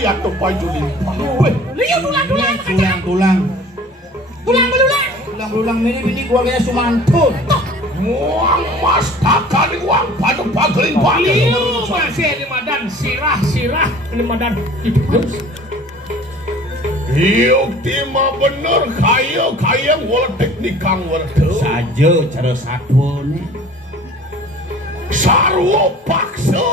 ya tuh baju limpah. Liu tulang. Tulang ini gua kayak Sumantun. Uang mas takkan uang pada pagelin pagelin. Liu masih ini madan sirah ini madan hidup. Hiuk tima bener kaya wala teknik kang werteu. Saja cara satu nih. Sarwo paksa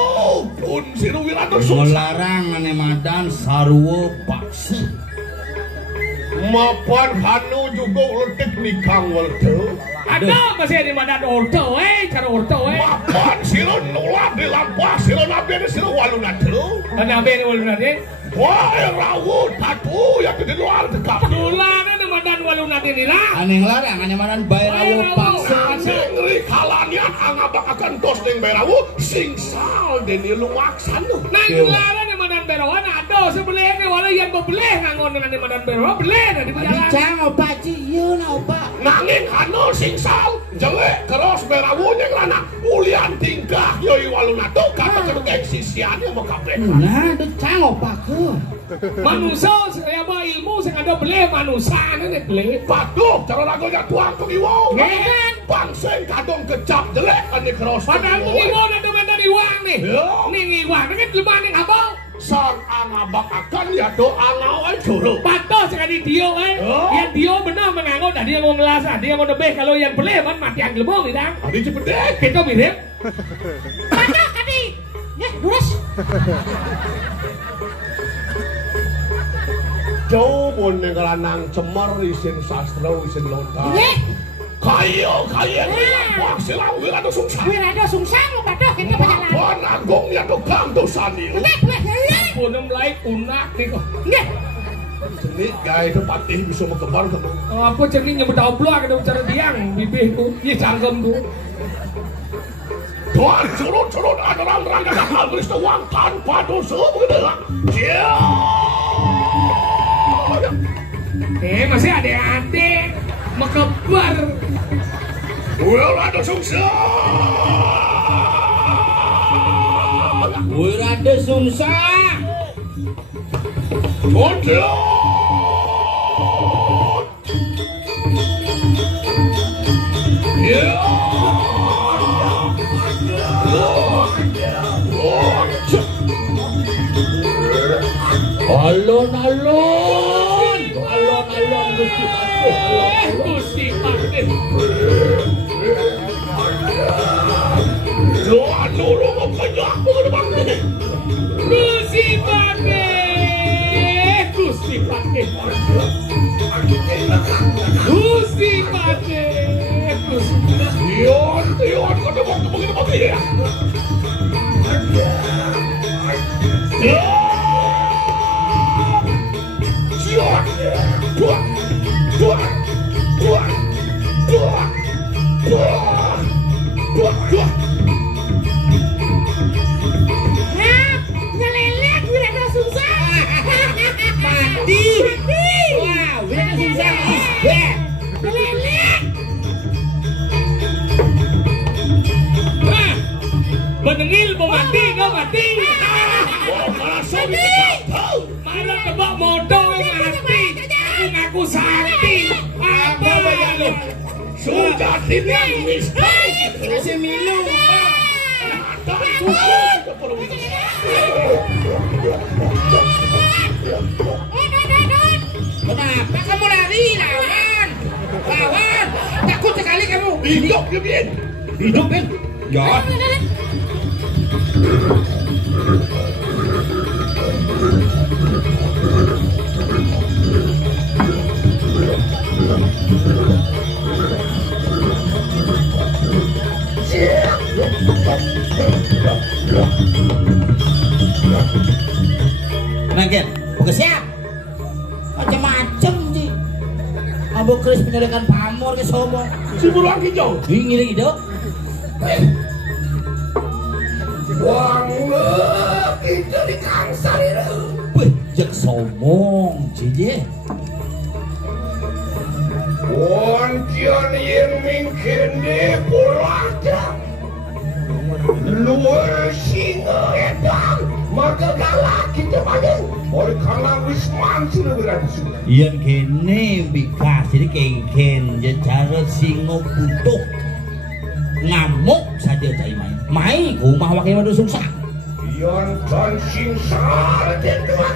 pun Sinu Wirado sukses. Melarang ane madan sarwo paksa. Mapan hanu juga wala teknik kang werteu. Ada masih ini madan orto cara orto Mapan sila nolak di lampah sila nabi ada sila waluna telu. Nabi ini waluna deh. Wah, rawut tatu yang di luar dekat. Tulan ada madan waluna ini lah. Ane larang ane madan bayar rawo paksa. Ngeri kalanian angabak akan tos deng bayrawu singsal den ilu maksanu. Nah, ngelaran di madan berawan ada sebeleh ni wala yang bebeleh ngangon dengan di madan berawan beleh di jalan. Cang opa cieu na opa. Nanging anu singsal jelek terus berawu yang lana ulian tingkah yoi waluna tuh kata keduk eksisiannya mau kabeh. Nah, itu cang opa ke. Manusia saya mah ilmu saya ada beleh manusia ini beleh. Patuh cara lagunya tuang pengiwau. Ngekan Pangseng kadong kecap jelek kan keros. padahal pengiwau ada madan iwang nih. Ning iwang kan lemah ning abang. Sang angabak akan ya doa ngawai dulu. Patuh sekali dia yang dia benar menganggap dah dia mau ngelasa dia mau lebih kalau yang beleh man mati yang lemah bidang. Adi cepet deh. Kita mirip. Patuh kadi. Ya, lurus. Jauh pun ngelanang cemar isin sastra isin lontar. Kayo wah silang Wirado Sungsang. Wirado Sungsang lo patuh kita berjalan. Mapan agung ya tukang dosanil. Pun mulai unak nih kok. Jenik gaya itu patih bisa mengebar ke lu. Apa jenik nyebut oblak ada bicara diang bibih tuh. Iya cangkem tuh. Tuan curut ada orang-orang yang hal beris uang tanpa dosa begitu lah. Masih adik-adik mekebar. Wirado Sungsang. Wirado Sungsang. Mundur. Alon Gusti Patih. Doa nurung kebanyak mengenai Gusti Patih. Gusti Patih. Yon, kau mau begini ya? Nyelelek Wirado Sungsang. Mati. Wah, Wirado Sungsang is back. Nyelelek. Menengil mau mati, kau mati. Marah tebak modal mati. Aku ngaku sakti. Apa bayalu? Sudah tidak miskin. Kasih minum. Kenapa kamu lari, lawan? Lawan, takut sekali kamu. Hidup ya, Bin. Hidup, Ben. Ya. Nangken, bukan siap. Macam-macam sih. Abu Kris menyediakan pamor ke sombong. Si buruan hijau. Ingin hidup. Wangga itu di kangsar itu. Bejek sombong, cije. Wantian yang mungkin di pulaknya. Luar singa edang, maka galak kita panggil. Ori kana wis manci berarti. Yen kene bikas jadi kengken cara singo butuh ngamuk saja cai mai. Mai kumah wakil waduh sungsang. Yen dan singsar den tuan.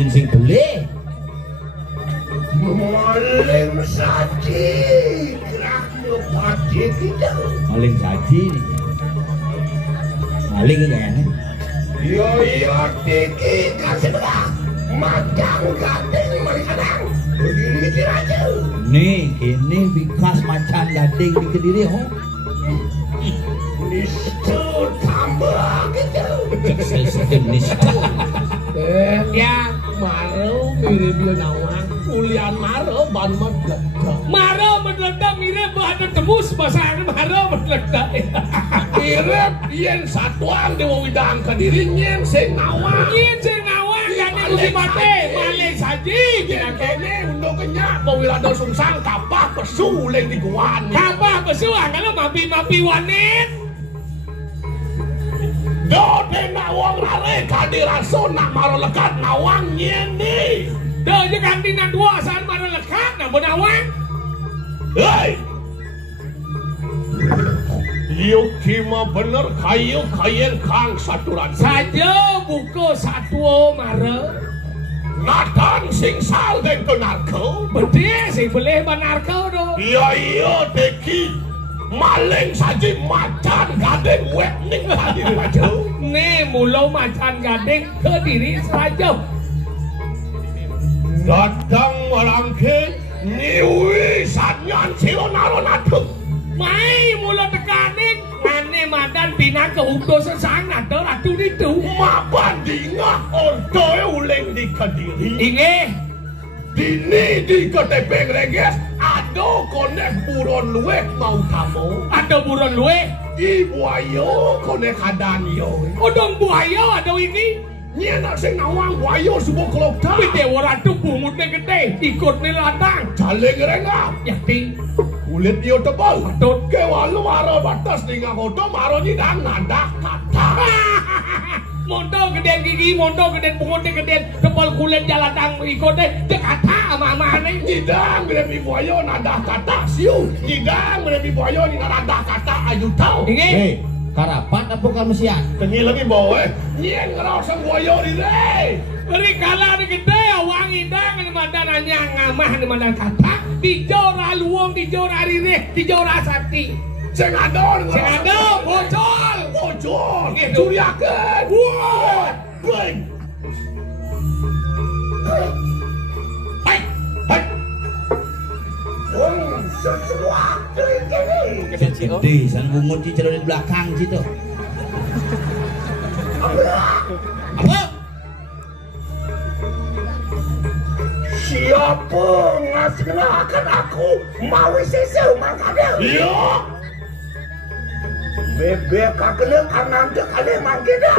Yen sing boleh. Maling saji gerak ngepati kita. Maling saji. Maling kayaknya. Iya tiki kasih belah macam gading merikadang berdiri di raja nih kini bikas macam gading di Kediri ho nistu tambah gitu nistu ya maro mirip nawang ulian maro ban meledak maro meledak mirip ada tembus bahasa maro meledak mirip yen satuan di Widang Kediri nyen sing nawang kan musim mati malih saji yen kene untuk kenyak Pawilada Sungsang kapah pesu leng di guan kapah pesu kalau mapi wanit dode nawang rare kadiraso nak maro lekat nawang nyen ni dode kantina dua saat maro lekat nak benawang hei yuk kima bener kayen kang saturan saja buku satu mara natan sing sal den to narko betul sing boleh banarko do iya teki maling saji macan gading wet ning tadi raja ne mulo macan gading ke diri saja datang merangke niwi sanyan silonaro natu mai mulo tekaning mane madan pinang ke hudo sesang nado ratu itu mapan dingah ordoe uleng di Kediri inge dini di KTP Ngreges ado konek buron luwek mau tamu ada buron luwe ibu ayo konek hadanyo odong buaya ada ini nyena sing nawang buayo semua kelokta pite ratu bungutnya gede ikut nih ladang jaling rengap yakti kulit dia tebal Betul. ke walu maro batas tinggal kodo maro nyidang nada kata mondo gede gigi mondo gede bungutnya gede tebal kulit jaladang ikut deh kata ama nih nyidang beremi buayo nada kata siu nyidang beremi buayo nada kata ayu tau ini karapat apa kamu siap? tengi lagi bawa nyen ngerasa buayo di deh beri kala ni gede awang indang ni mandan nanya ngamah ni mandan kata di jora luwung di jora rire di jora sakti sing ado bocol curiakan wah beng hai sesuatu ini Gede, san bungut di celana di belakang situ. Apa? Siapa ngasihkan aku mawi seseu mangkade? Iya. Bebek kakele kanan dekale mangkeda.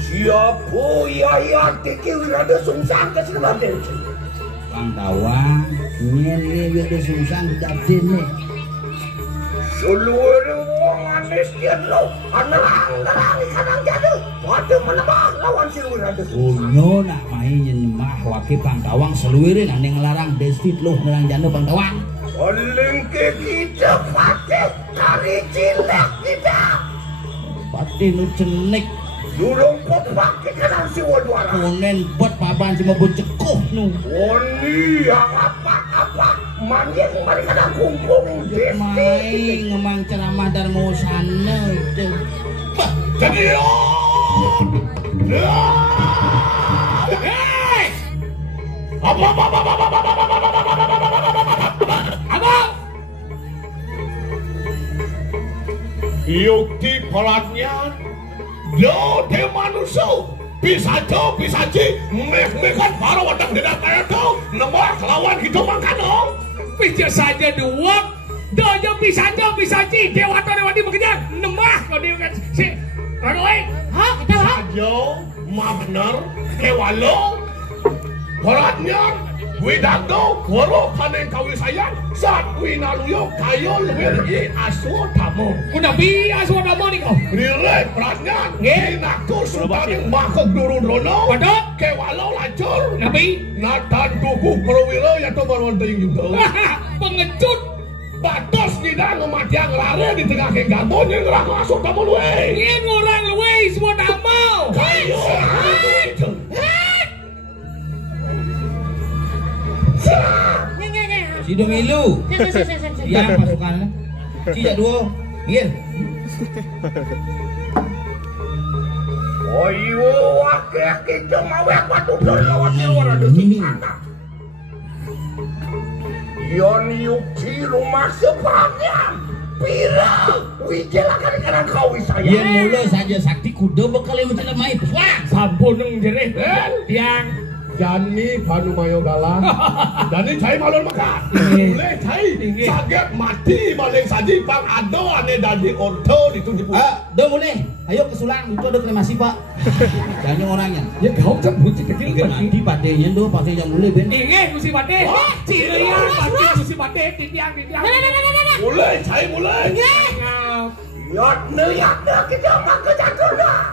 Siapa iya tiki Wirada Sungsang keselamatan? Bang Tawang, ini Wirada Sungsang gede nih. Seluruh wong anis kian lo, anerang kadang jatuh, pada menebak lawan si Wirada Sungsang. Unyo nak main nyemah wakil Bang Tawang seluruh nang ngelarang destit lo ngelarang jano Bang Tawang. Paling ke kita pakai kari cilek kita. Pati nu cenik. Durung pakai kadang si wadwara. Konen buat papan cuma bocekuh nu. Oni yang apa manjing mari kadang kumpung destit. Main ngemang ceramah Darmo sana itu. Jadi hei apa Yukti pelatnya Dode manusia bisa ji meh-mehan para wadang tidak kaya tau nembak lawan hidup makan dong bisa saja dua dojo bisa ji dewata dewati bekerja nembah kalau dia kan si Ragoy Hah, kita hah? saja mah bener kewalo Horatnya Widagdo waro kaneng kawisayan saat winaluyok kayo luwir aswatama. Kunabi aswatama nih kau. Rilek perannya nginaku subaning makok durudrono. Padahal kewalau lancur. Nabi Natan tuku perwira ya to barwanting yudo. Pengecut. Batas kita ngematian lare di tengah kengganton yang ngerang masuk tamu luwe. Ini orang luwe aswatama. Kayo. Sidong ilu. Ya pasukan. Tidak dua. Iya. Oyo akeh kita mawe batu lawan ora desi anak. Yon yuki rumah sebagnya. Pira, wijelakan karena kau saya. Yang mula saja sakti kuda bakal yang mencelamai. Wah, Sampun nang jereh. Tiang Jani Banu Mayogala. Jani cai malon maka. Boleh cai. Saget mati maling saji pang ado ane dadi orto ditunjuk. do boleh. Ayo ke Sulang, itu ada kremasi Pak. Jangan orangnya. ya kau sebut kecil Tiga mati patenya do, pasti yang boleh ben. Inge Gusti Pate. Cileuyang pati Gusti Pate tiang. Boleh cai boleh. Yot kita makan jatuh dah.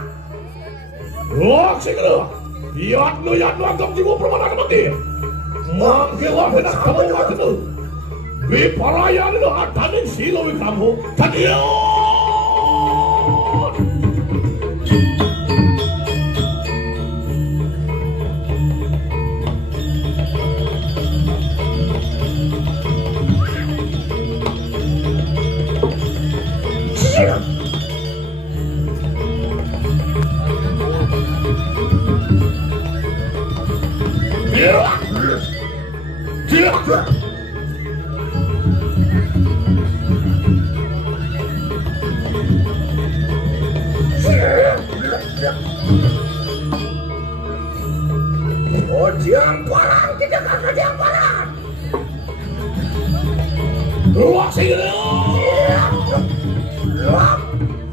Oh, segera. Yot anggap jiwa permana mati. Mangke wah hendak kamu waktu itu. Di perayaan itu atanin silawi kamu. Tadiyo. Oh, diamparan, kita kakak diamparan. Luak sih, luak.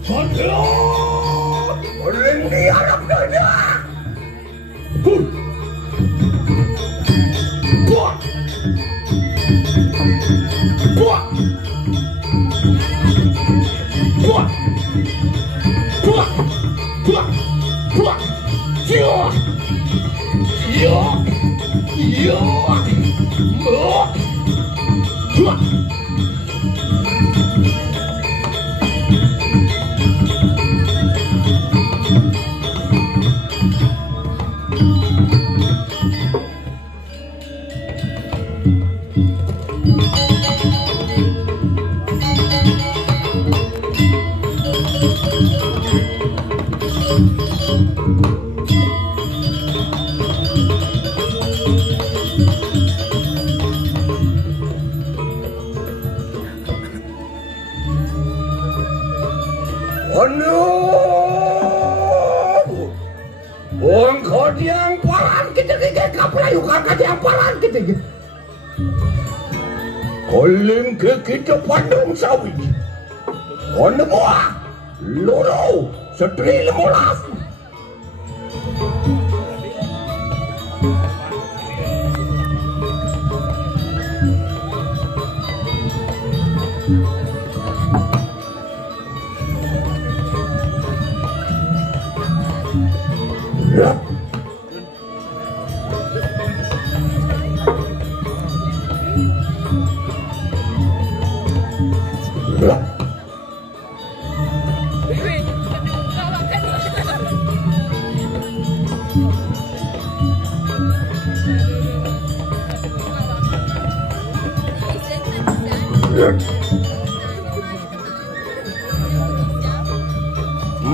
Kontrol. Paling diharap saja. Kuat. Kuat. Kuat. Kuat. Kuat. Kuat. Kuat. Yo, yo, kuat. Orang kau diamparan kita kapelayukan kau diamparan kita. Koling ke kita pandung sawi. Ono buah, loro, setri lemolas.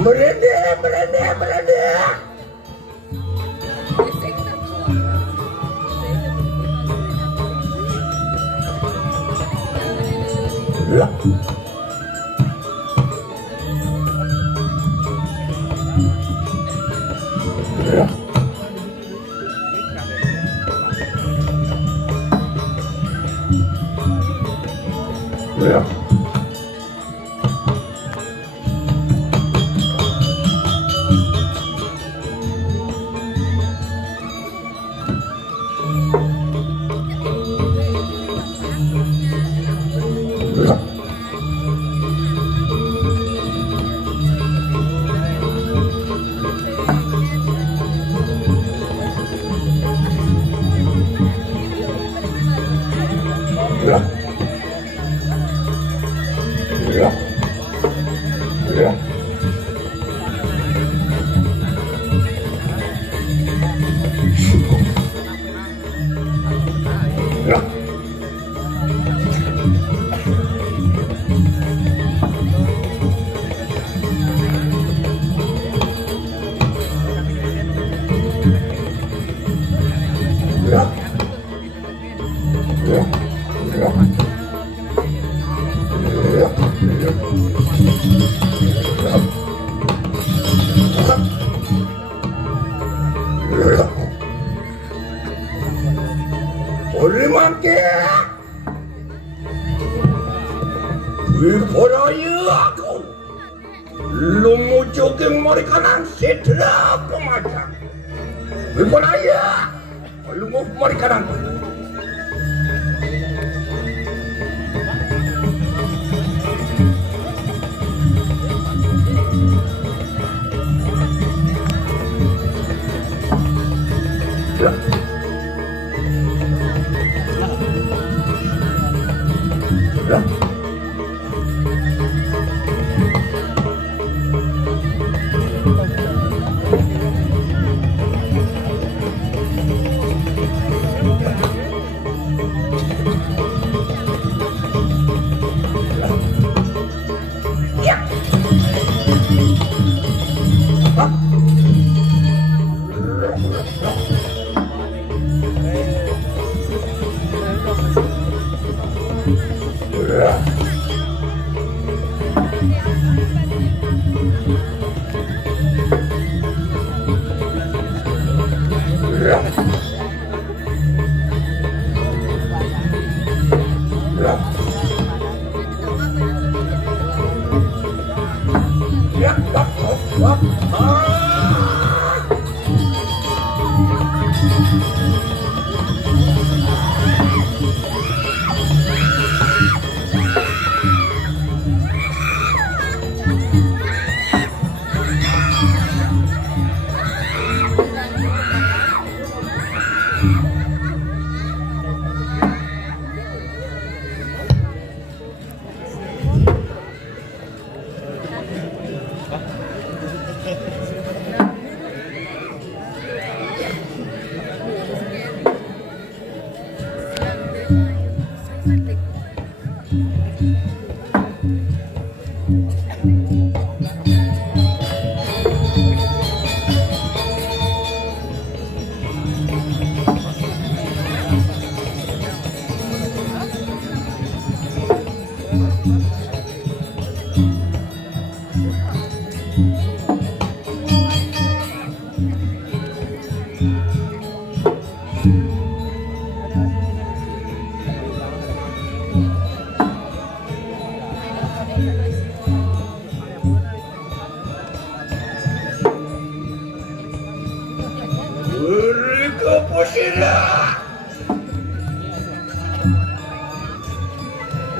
Merendeh. Wiporaya aku lumujuking marikanan sidra pemajang. Wiporaya lumuh marikanan.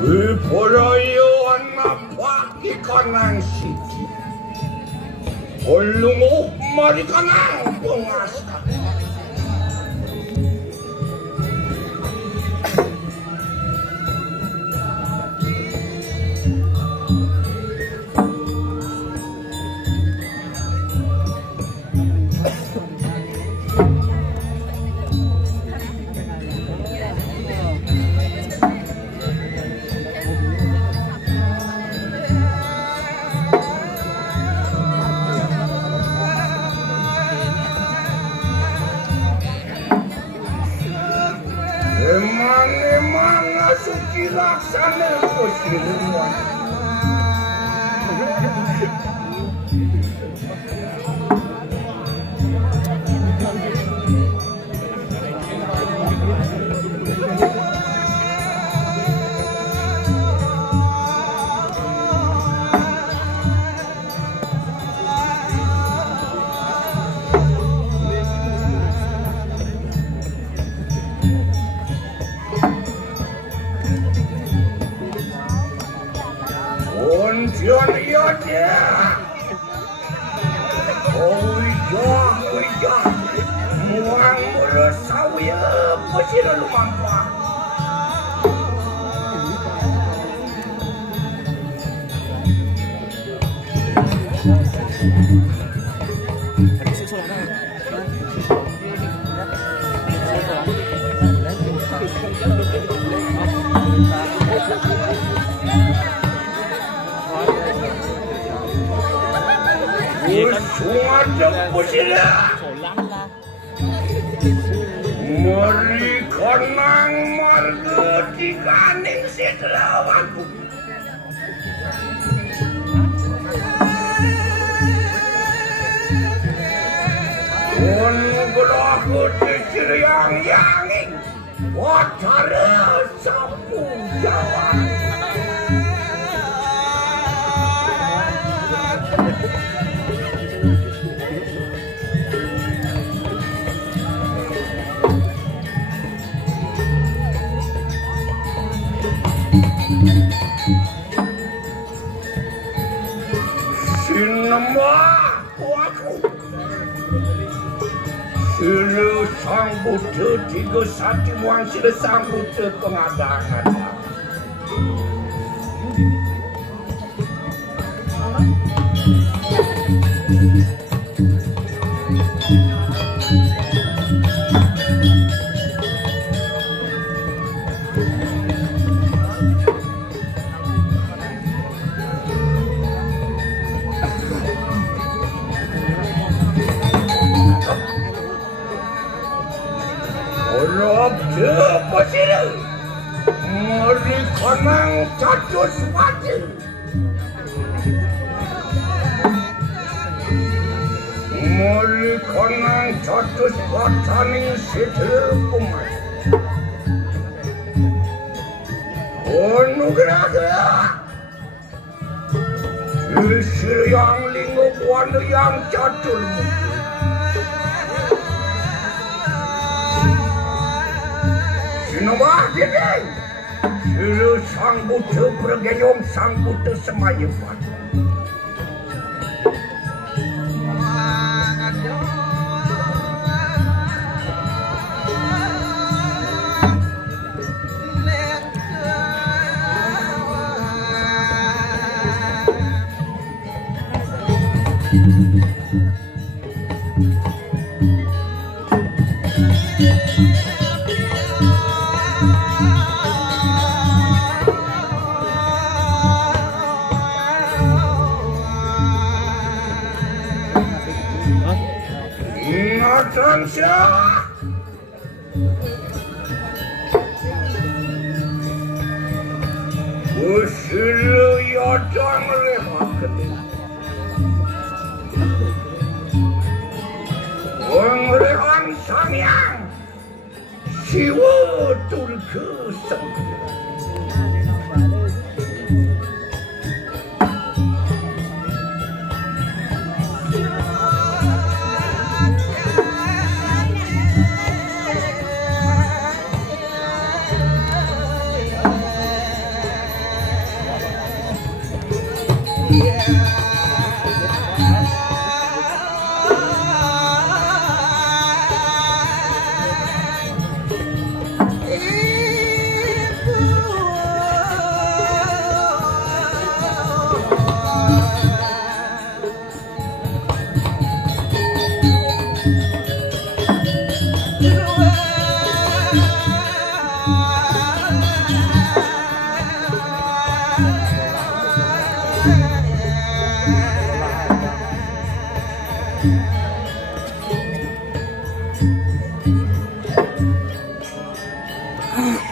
Wiporaya anak ikanang siji. Olunguh marikanang pengaskan. Emang suci laksana posilimuan. Undian iya dia. Oh iya. Muang mulu sawi apa sih lu mampu? Suara pusira. Mari konang marga dikaning sidlawanku. Pun gerah kecil yang yanging. Watara sapu jalan. Sinema aku Sila Sang Buddha tiga sati muang Sila Sang Buddha pengadangan Mari kanang catus wajah Mari kanang catus wataning setepumas Anugerah Sisir yang linggo buana yang catur Sinawah dini Sila Sang Buddha bergayom Sang Buddha semayepan Natansa Usila yadang rehakan Pengrehan Sangyang Siwa Durga Sangya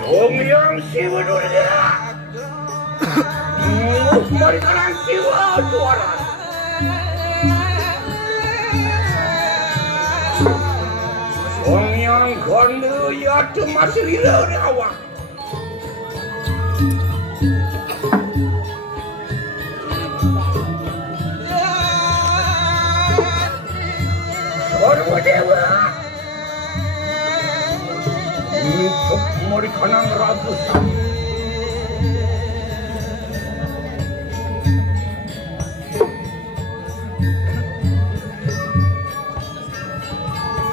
Songyang Siwa Durga Mari kanang Siwa Tuaran Songyang Ganda Yatu masih lila ni awak Sarwa Dewa Untuk mari kanang Ratu Sang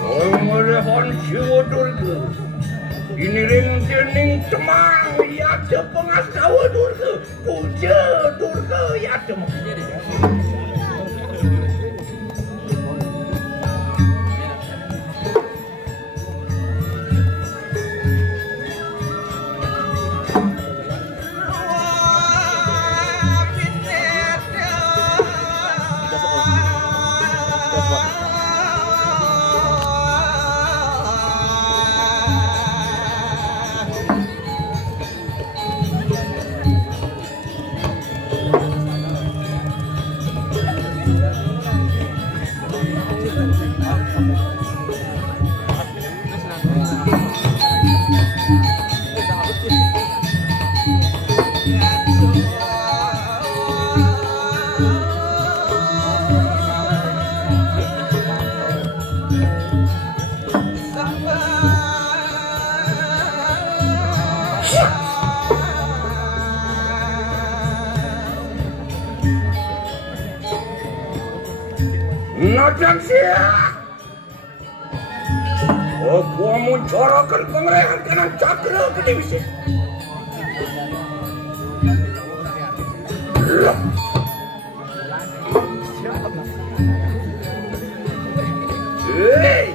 Pengrehan Siwa Durga Iniring jening temang Yada pengasawa Durga Puja Durga Yada Najan siap. Gua mencarakan pengerahan kanan cakra ke divisi. Hei,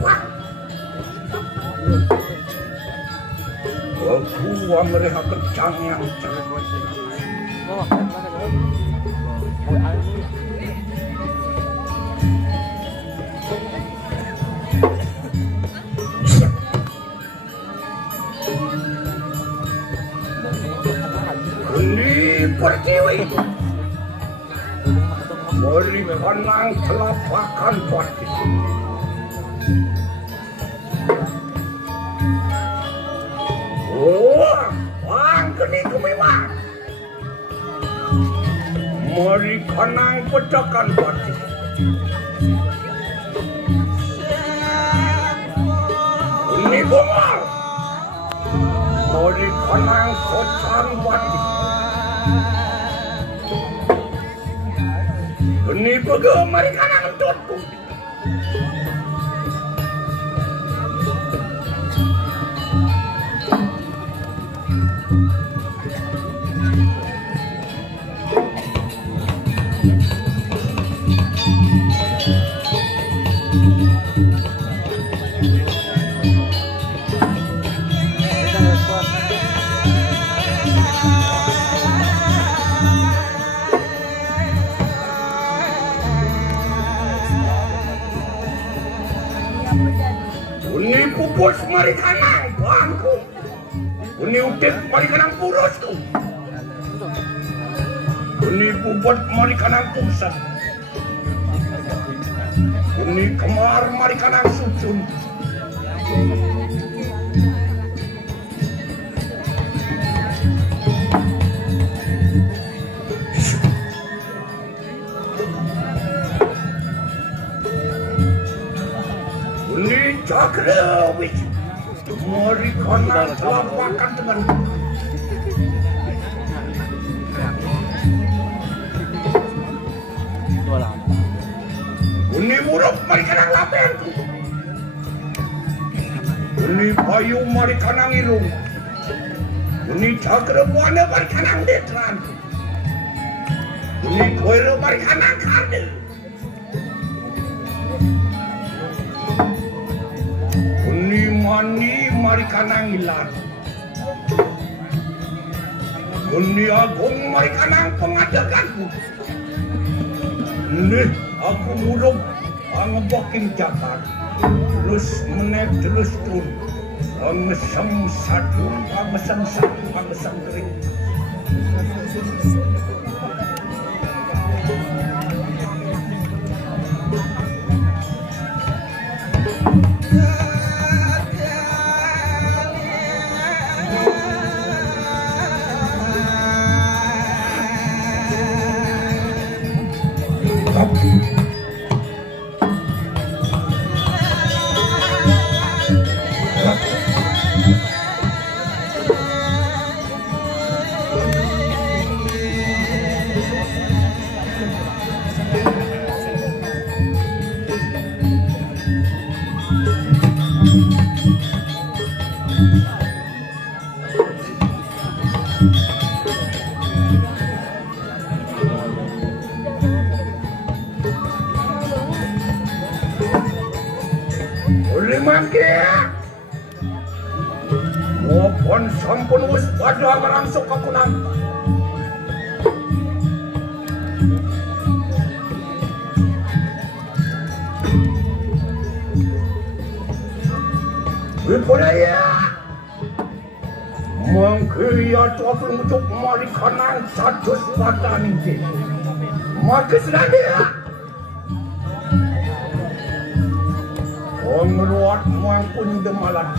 wang. Gua mereka kencang yang ini perciwi beri kenang telapakan pati. Wang kini kumimang mari kenang pecakan pati. Ini bungal mari kenang kocan pati. Ini pege mari kenang tutu. Uni pupus mari kanang bangku. Uni udit mari kanang purusku. Uni puput mari kanang pusat. Uni kemar mari kanang susun. Cakra wis mari kanang telapakan dengan Uni muruk mari kanang lapenku. Uni payu mari kanang irung. Uni cakra buana mari kanang detran. Uni koiro mari kanang kande. Uni mani mari kanang ilat. Uni agung mari kanang pengadaganku. Nih aku murung angeboking jabat. Terus menek terus tun. Angesem satu, angesem kering. Mohon sampun wis padha langsung kakunang. Wipodaya mangke ya tuapun untuk mari kanang satus watan iki. Maka sedaya Onruat mampun demalan.